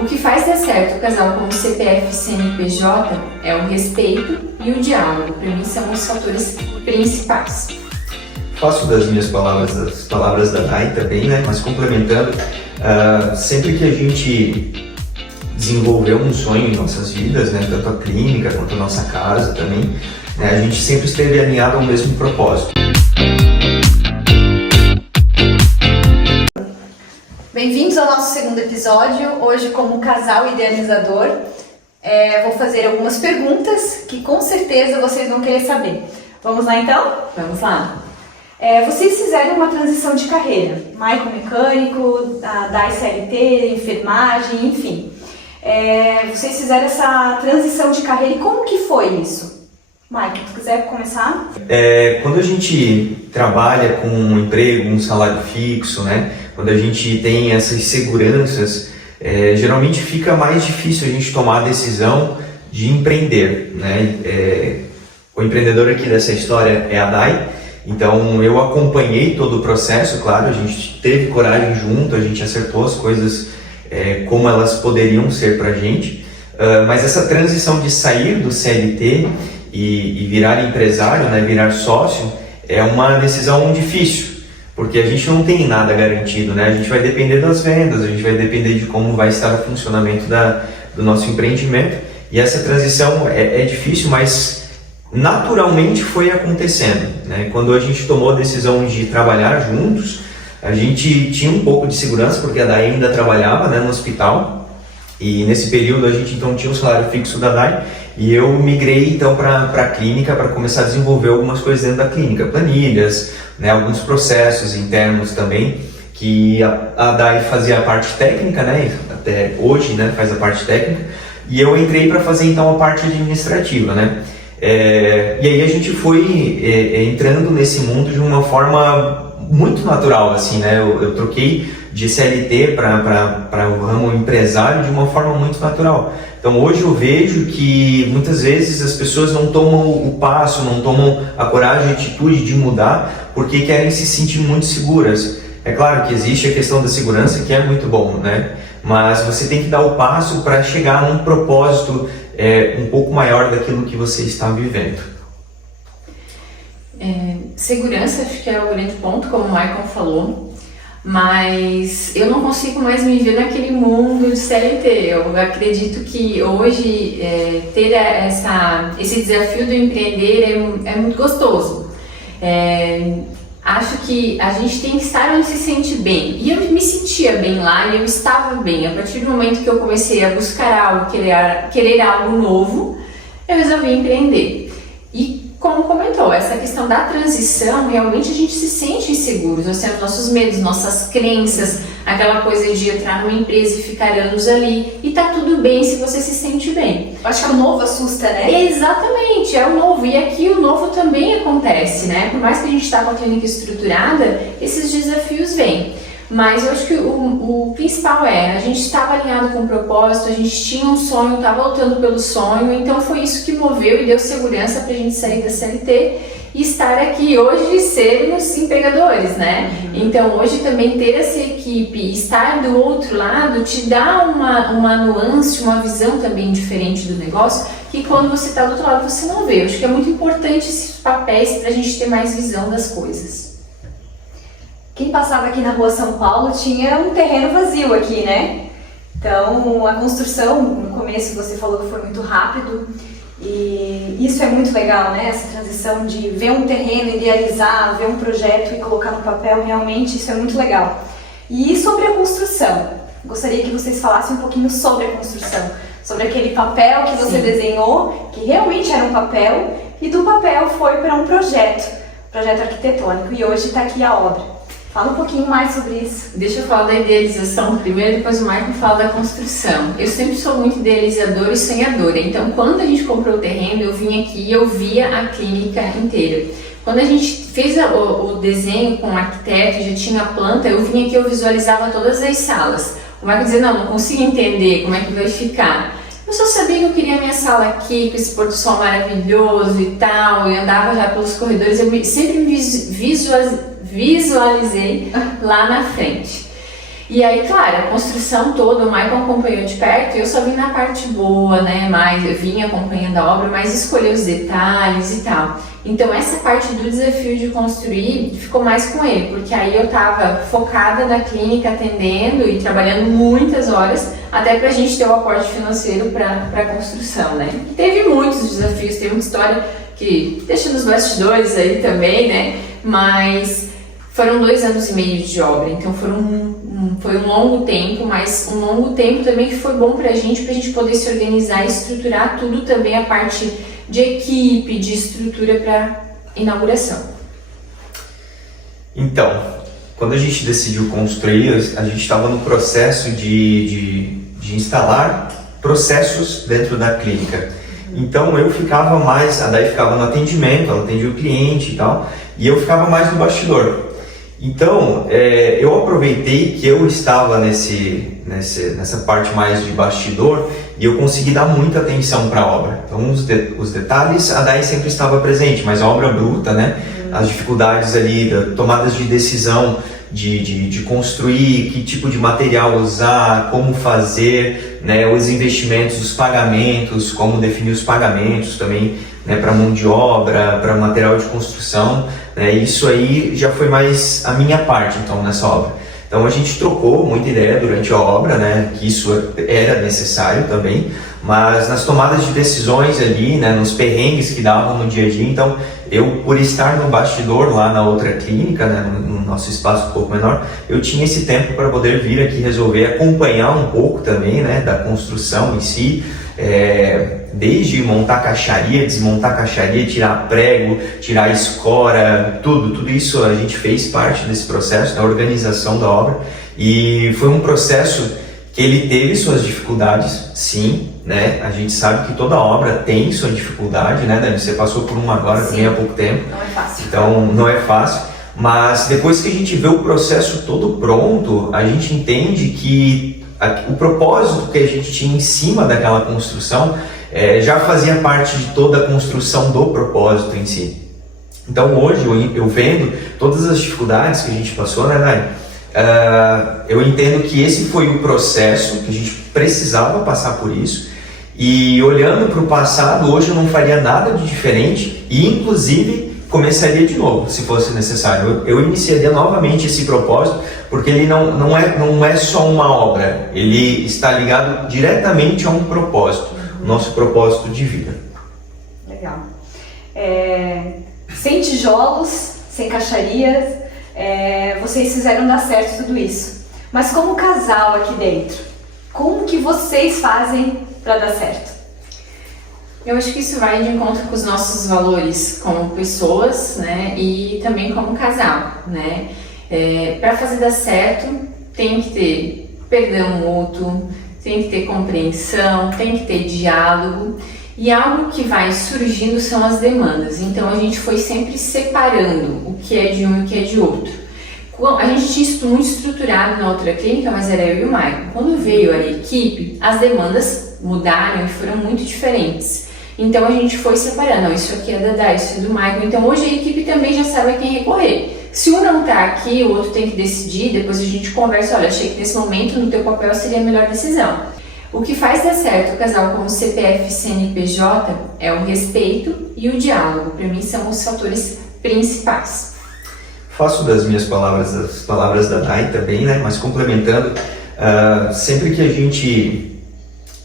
O que faz dar certo o casal como CPF e CNPJ é o respeito e o diálogo. Para mim são os fatores principais. Faço das minhas palavras as palavras da Dai também, né? Mas complementando, sempre que a gente desenvolveu um sonho em nossas vidas, né? Tanto a clínica quanto a nossa casa também, né? A gente sempre esteve alinhado ao mesmo propósito. Bem-vindos ao nosso segundo episódio, hoje como casal idealizador. Vou fazer algumas perguntas que com certeza vocês vão querer saber. Vamos lá então? Vamos lá. Vocês fizeram uma transição de carreira, Maicon mecânico, a Dai CLT, enfermagem, enfim. Vocês fizeram essa transição de carreira e como que foi isso? Maicon, se quiser começar? Quando a gente trabalha com um emprego, um salário fixo, né? Quando a gente tem essas seguranças, geralmente fica mais difícil a gente tomar a decisão de empreender, né? O empreendedor aqui dessa história é a Dai, então eu acompanhei todo o processo, claro, a gente teve coragem junto, a gente acertou as coisas como elas poderiam ser pra gente, mas essa transição de sair do CLT e virar empresário, né, virar sócio, é uma decisão difícil. Porque a gente não tem nada garantido, né? A gente vai depender das vendas, a gente vai depender de como vai estar o funcionamento do nosso empreendimento. E essa transição é difícil, mas naturalmente foi acontecendo, né? Quando a gente tomou a decisão de trabalhar juntos, a gente tinha um pouco de segurança, porque a Dai ainda trabalhava, né, no hospital. E nesse período a gente então tinha um salário fixo da Dai. E eu migrei então para a clínica para começar a desenvolver algumas coisas dentro da clínica, planilhas, né, alguns processos internos também, que a Dai fazia a parte técnica, né, até hoje, né, faz a parte técnica, e eu entrei para fazer então a parte administrativa, né. E aí a gente foi entrando nesse mundo de uma forma muito natural, assim, né, eu troquei de CLT para o ramo empresário de uma forma muito natural. Então hoje eu vejo que muitas vezes as pessoas não tomam o passo, não tomam a coragem e a atitude de mudar porque querem se sentir muito seguras. É claro que existe a questão da segurança, que é muito bom, né? Mas você tem que dar o passo para chegar num propósito um pouco maior daquilo que você está vivendo. Segurança acho que é o grande ponto, como o Maicon falou. Mas eu não consigo mais me ver naquele mundo de CLT. Eu acredito que hoje ter esse desafio do empreender é muito gostoso. Acho que a gente tem que estar onde se sente bem. E eu me sentia bem lá e eu estava bem. A partir do momento que eu comecei a buscar algo, querer algo novo, eu resolvi empreender. E como comentou, essa questão da transição, realmente a gente se sente inseguros, nós temos nossos medos, nossas crenças, aquela coisa de entrar numa empresa e ficar anos ali, e tá tudo bem se você se sente bem. Acho que o novo assusta, né? Exatamente, é o novo, e aqui o novo também acontece, né? Por mais que a gente está com a clínica estruturada, esses desafios vêm. Mas eu acho que o principal a gente estava alinhado com o propósito, a gente tinha um sonho, estava lutando pelo sonho, então foi isso que moveu e deu segurança para a gente sair da CLT e estar aqui hoje e sermos empregadores, né? Então hoje também ter essa equipe e estar do outro lado te dá uma nuance, uma visão também diferente do negócio, que quando você está do outro lado você não vê. Eu acho que é muito importante esses papéis para a gente ter mais visão das coisas. Quem passava aqui na rua São Paulo tinha um terreno vazio aqui, né? Então, a construção, no começo você falou que foi muito rápido e isso é muito legal, né? Essa transição de ver um terreno, idealizar, ver um projeto e colocar no papel, realmente isso é muito legal. E sobre a construção, gostaria que vocês falassem um pouquinho sobre a construção, sobre aquele papel que você desenhou, que realmente era um papel, e do papel foi para um projeto arquitetônico, e hoje está aqui a obra. Fala um pouquinho mais sobre isso. Deixa eu falar da idealização primeiro, depois o Maicon fala da construção. Eu sempre sou muito idealizadora e sonhadora, então quando a gente comprou o terreno, eu vim aqui e eu via a clínica inteira. Quando a gente fez o desenho com o arquiteto, já tinha a planta, eu vim aqui e eu visualizava todas as salas. O Maicon dizia, não consigo entender como é que vai ficar. Eu só sabia que eu queria a minha sala aqui, com esse pôr do sol maravilhoso e tal, eu andava já pelos corredores, eu sempre me visualizei lá na frente. E aí, claro, a construção toda, o Michael acompanhou de perto e eu só vim na parte boa, né? Mas eu vim acompanhando a obra, mas escolher os detalhes e tal. Então essa parte do desafio de construir ficou mais com ele, porque aí eu estava focada na clínica, atendendo e trabalhando muitas horas, até pra gente ter o aporte financeiro para a construção, né? E teve muitos desafios, teve uma história que deixa nos bastidores aí também, né? Mas foram 2 anos e meio de obra, então foi um longo tempo, mas um longo tempo também que foi bom pra gente poder se organizar e estruturar tudo também, a parte de equipe, de estrutura para inauguração. Então, quando a gente decidiu construir, a gente estava no processo de instalar processos dentro da clínica. Então eu ficava mais, a Day ficava no atendimento, ela atendia o cliente e tal, e eu ficava mais no bastidor. Então, eu aproveitei que eu estava nessa parte mais de bastidor e eu consegui dar muita atenção para a obra. Então, os detalhes, a Day sempre estava presente, mas a obra bruta, né? As dificuldades ali, tomadas de decisão de construir, que tipo de material usar, como fazer, né? Os investimentos, os pagamentos, como definir os pagamentos também, né? Para mão de obra, para material de construção. Isso aí já foi mais a minha parte, então, nessa obra. Então a gente trocou muita ideia durante a obra, né, que isso era necessário também, mas nas tomadas de decisões ali, né, nos perrengues que davam no dia a dia, então eu, por estar no bastidor lá na outra clínica, né, no nosso espaço um pouco menor, eu tinha esse tempo para poder vir aqui resolver, acompanhar um pouco também, né, da construção em si, desde montar caixaria, desmontar caixaria, tirar prego, tirar escora, tudo isso a gente fez parte desse processo, da organização da obra, e foi um processo que ele teve suas dificuldades, sim, né? A gente sabe que toda obra tem sua dificuldade, né, Dani? Você passou por uma agora também há pouco tempo. Não é fácil. Então, não é fácil, mas depois que a gente vê o processo todo pronto, a gente entende que o propósito que a gente tinha em cima daquela construção já fazia parte de toda a construção do propósito em si. Então hoje eu vendo todas as dificuldades que a gente passou, né, Dani? Eu entendo que esse foi o processo, que a gente precisava passar por isso, e olhando para o passado, hoje eu não faria nada de diferente e inclusive começaria de novo, se fosse necessário. Eu iniciaria novamente esse propósito, porque ele não é só uma obra, ele está ligado diretamente a um propósito, o nosso propósito de vida. Legal. Sem tijolos, sem caixarias, vocês fizeram dar certo tudo isso. Mas como casal aqui dentro, como que vocês fazem para dar certo? Eu acho que isso vai de encontro com os nossos valores como pessoas, né, e também como casal, né. Para fazer dar certo, tem que ter perdão mútuo, tem que ter compreensão, tem que ter diálogo, e algo que vai surgindo são as demandas. Então a gente foi sempre separando o que é de um e o que é de outro. A gente tinha isso muito estruturado na outra clínica, mas era eu e o Michael. Quando veio a equipe, as demandas mudaram e foram muito diferentes. Então a gente foi separando, não, isso aqui é da Day, isso é do Michael. Então hoje a equipe também já sabe a quem recorrer. Se um não tá aqui, o outro tem que decidir, depois a gente conversa, olha, achei que nesse momento no teu papel seria a melhor decisão. O que faz dar certo o casal como CPF e CNPJ é o respeito e o diálogo. Para mim são os fatores principais. Faço das minhas palavras, das palavras da Day também, né? Mas complementando, sempre que a gente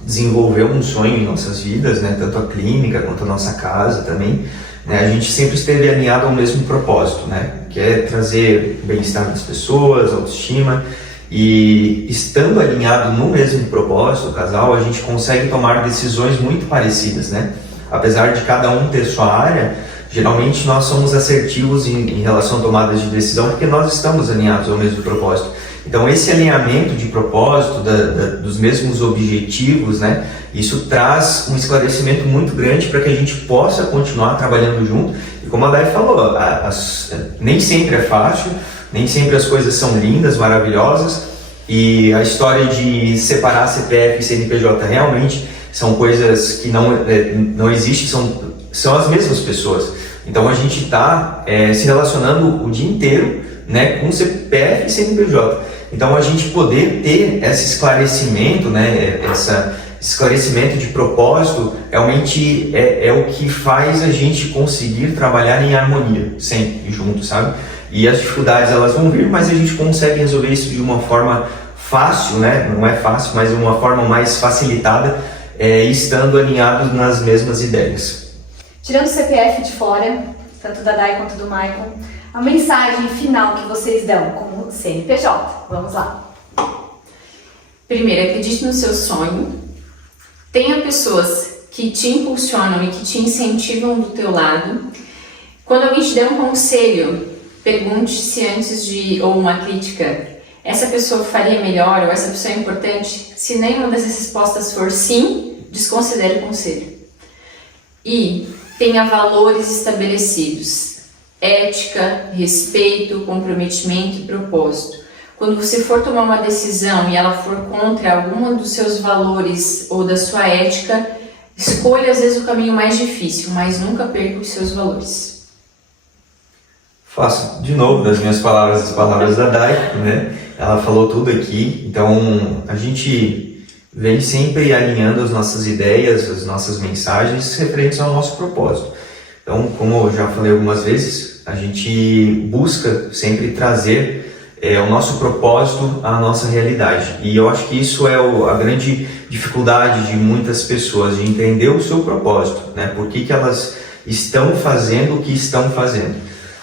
desenvolveu um sonho em nossas vidas, né? Tanto a clínica quanto a nossa casa também, né? A gente sempre esteve alinhado ao mesmo propósito, né? Que é trazer bem-estar das pessoas, autoestima, e estando alinhado no mesmo propósito, o casal, a gente consegue tomar decisões muito parecidas, né? Apesar de cada um ter sua área, geralmente nós somos assertivos em relação a tomadas de decisão porque nós estamos alinhados ao mesmo propósito. Então esse alinhamento de propósito, dos mesmos objetivos, né, isso traz um esclarecimento muito grande para que a gente possa continuar trabalhando junto. E como a Day falou, nem sempre é fácil, nem sempre as coisas são lindas, maravilhosas, e a história de separar CPF e CNPJ realmente são coisas que não existem, são as mesmas pessoas. Então a gente está se relacionando o dia inteiro, né, com CPF e CNPJ. Então a gente poder ter esse esclarecimento, né, esse esclarecimento de propósito, realmente é o que faz a gente conseguir trabalhar em harmonia, sempre junto, sabe? E as dificuldades elas vão vir, mas a gente consegue resolver isso de uma forma fácil, né? Não é fácil, mas de uma forma mais facilitada, estando alinhados nas mesmas ideias. Tirando o CPF de fora, tanto da Dai quanto do Maicon, a mensagem final que vocês dão como CNPJ. Vamos lá. Primeiro, acredite no seu sonho. Tenha pessoas que te impulsionam e que te incentivam do teu lado. Quando alguém te der um conselho, pergunte se antes ou uma crítica, essa pessoa faria melhor ou essa pessoa é importante? Se nenhuma dessas respostas for sim, desconsidere o conselho. E tenha valores estabelecidos, ética, respeito, comprometimento e propósito. Quando você for tomar uma decisão e ela for contra algum dos seus valores ou da sua ética, escolha às vezes o caminho mais difícil, mas nunca perca os seus valores. Faço de novo das minhas palavras as palavras da Dai, né? Ela falou tudo aqui, então a gente vem sempre alinhando as nossas ideias, as nossas mensagens referentes ao nosso propósito. Então, como eu já falei algumas vezes, a gente busca sempre trazer o nosso propósito à nossa realidade. E eu acho que isso é a grande dificuldade de muitas pessoas, de entender o seu propósito, né? Por que elas estão fazendo o que estão fazendo.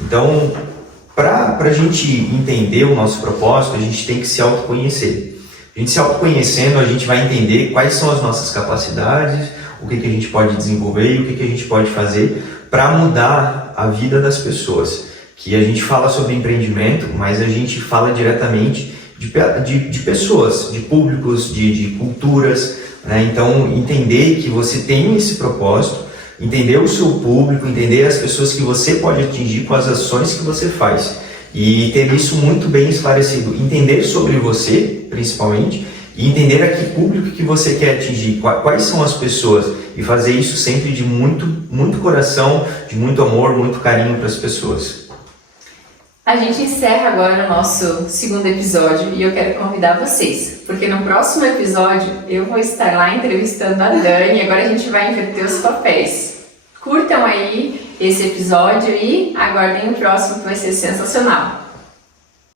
Então, para a gente entender o nosso propósito, a gente tem que se autoconhecer. A gente se autoconhecendo, a gente vai entender quais são as nossas capacidades, o que a gente pode desenvolver e o que a gente pode fazer para mudar a vida das pessoas. Que a gente fala sobre empreendimento, mas a gente fala diretamente de pessoas, de públicos, de culturas, né? Então, entender que você tem esse propósito, entender o seu público, entender as pessoas que você pode atingir com as ações que você faz e ter isso muito bem esclarecido, entender sobre você, principalmente, e entender a que público que você quer atingir, quais são as pessoas, e fazer isso sempre de muito coração, de muito amor, muito carinho para as pessoas. A gente encerra agora o nosso segundo episódio e eu quero convidar vocês, porque no próximo episódio eu vou estar lá entrevistando a Dani e agora a gente vai inverter os papéis. Curtam aí esse episódio e aguardem o próximo que vai ser sensacional.